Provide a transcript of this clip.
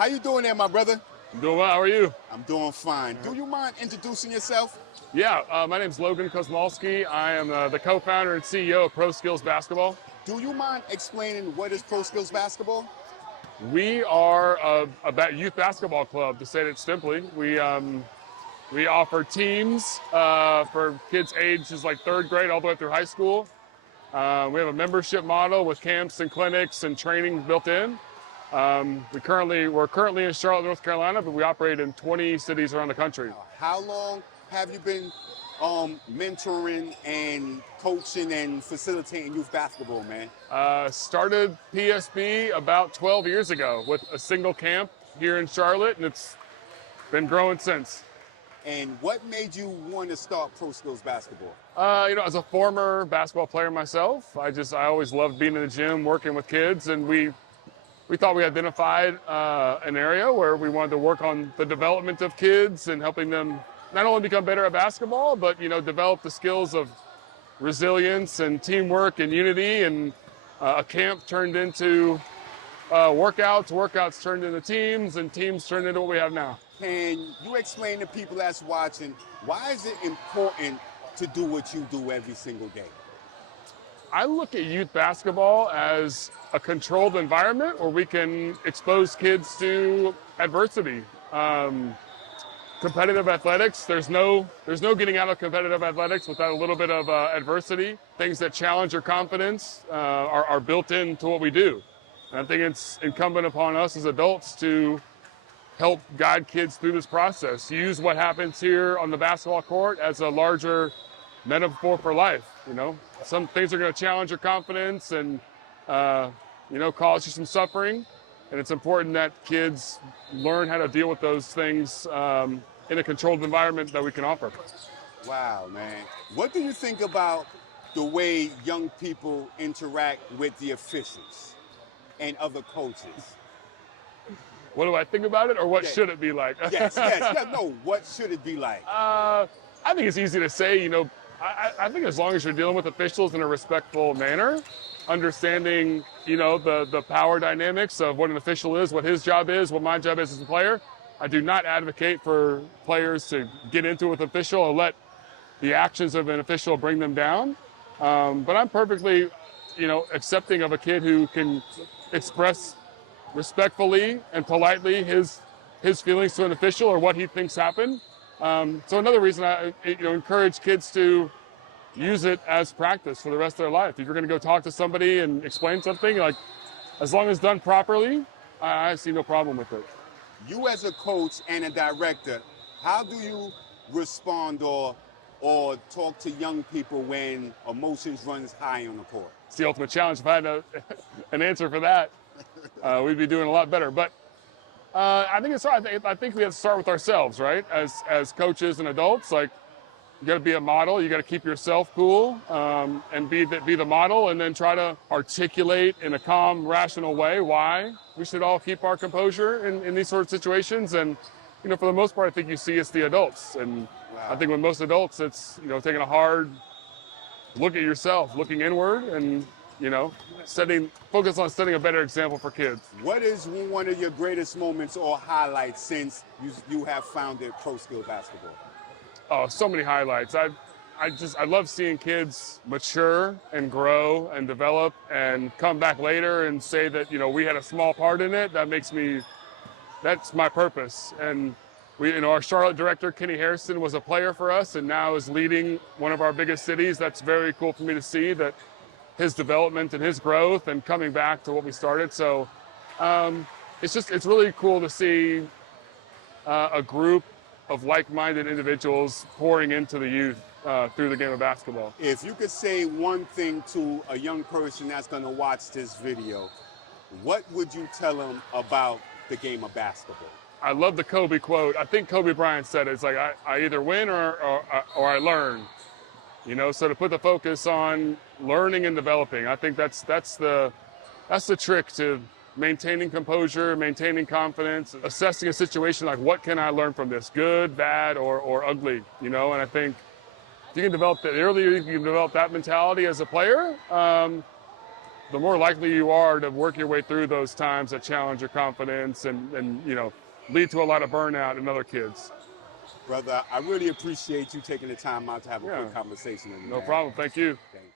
How you doing there, my brother? I'm doing well. How are you? I'm doing fine. Do you mind introducing yourself? Yeah, my name's Logan Kosmalski. I am the co-founder and CEO of ProSkills Basketball. Do you mind explaining what is ProSkills Basketball? We are a youth basketball club, to say it simply. We offer teams for kids ages like third grade all the way through high school. We have a membership model with camps and clinics and training built in. We're currently in Charlotte, North Carolina, but we operate in 20 cities around the country. How long have you been mentoring and coaching and facilitating youth basketball, man? Started PSB about 12 years ago with a single camp here in Charlotte, and it's been growing since. And what made you want to start ProSkills Basketball? As a former basketball player myself, I always loved being in the gym, working with kids, and we thought we identified an area where we wanted to work on the development of kids and helping them not only become better at basketball, but develop the skills of resilience and teamwork and unity. And a camp turned into workouts turned into teams, and teams turned into what we have now. Can you explain to people that's watching, why is it important to do what you do every single day? I look at youth basketball as a controlled environment where we can expose kids to adversity. Competitive athletics, there's no getting out of competitive athletics without a little bit of adversity. Things that challenge your confidence are built into what we do. And I think it's incumbent upon us as adults to help guide kids through this process. Use what happens here on the basketball court as a larger metaphor for life. Some things are going to challenge your confidence and cause you some suffering, and it's important that kids learn how to deal with those things in a controlled environment that we can offer. Wow, man. What do you think about the way young people interact with the officials and other coaches? What do I think about it, or what should it be like? Yes. No, what should it be like? I think it's easy to say, I think as long as you're dealing with officials in a respectful manner, understanding, the power dynamics of what an official is, what his job is, what my job is as a player. I do not advocate for players to get into it with an official or let the actions of an official bring them down. But I'm perfectly, accepting of a kid who can express respectfully and politely his feelings to an official or what he thinks happened. So another reason I encourage kids to use it as practice for the rest of their life. If you're going to go talk to somebody and explain something, as long as done properly, I see no problem with it. You as a coach and a director, how do you respond or talk to young people when emotions runs high on the court? It's the ultimate challenge. If I had an answer for that, we'd be doing a lot better. But I think we have to start with ourselves, right? As coaches and adults, you got to be a model. You got to keep yourself cool and be the model, and then try to articulate in a calm, rational way why we should all keep our composure in these sort of situations. And for the most part, I think you see it's the adults, and wow. I think with most adults, it's taking a hard look at yourself, looking inward, and focus on setting a better example for kids. What is one of your greatest moments or highlights since you have founded ProSkills Basketball? Oh, so many highlights. I love seeing kids mature and grow and develop and come back later and say that, we had a small part in it. That's my purpose. And our Charlotte director, Kenny Harrison, was a player for us and now is leading one of our biggest cities. That's very cool for me to see that his development and his growth and coming back to what we started. So it's really cool to see a group of like-minded individuals pouring into the youth through the game of basketball. If you could say one thing to a young person that's going to watch this video, what would you tell them about the game of basketball? I love the Kobe quote. I think Kobe Bryant said it. It's like, I either win or I learn. So to put the focus on learning and developing, I think that's the trick to maintaining composure, maintaining confidence, assessing a situation like, what can I learn from this, good, bad, or ugly, And I think if you can develop that earlier, you can develop that mentality as a player, the more likely you are to work your way through those times that challenge your confidence and lead to a lot of burnout in other kids. Brother, I really appreciate you taking the time out to have a Yeah, quick conversation with me, no man. problem. Thank you. Thank you.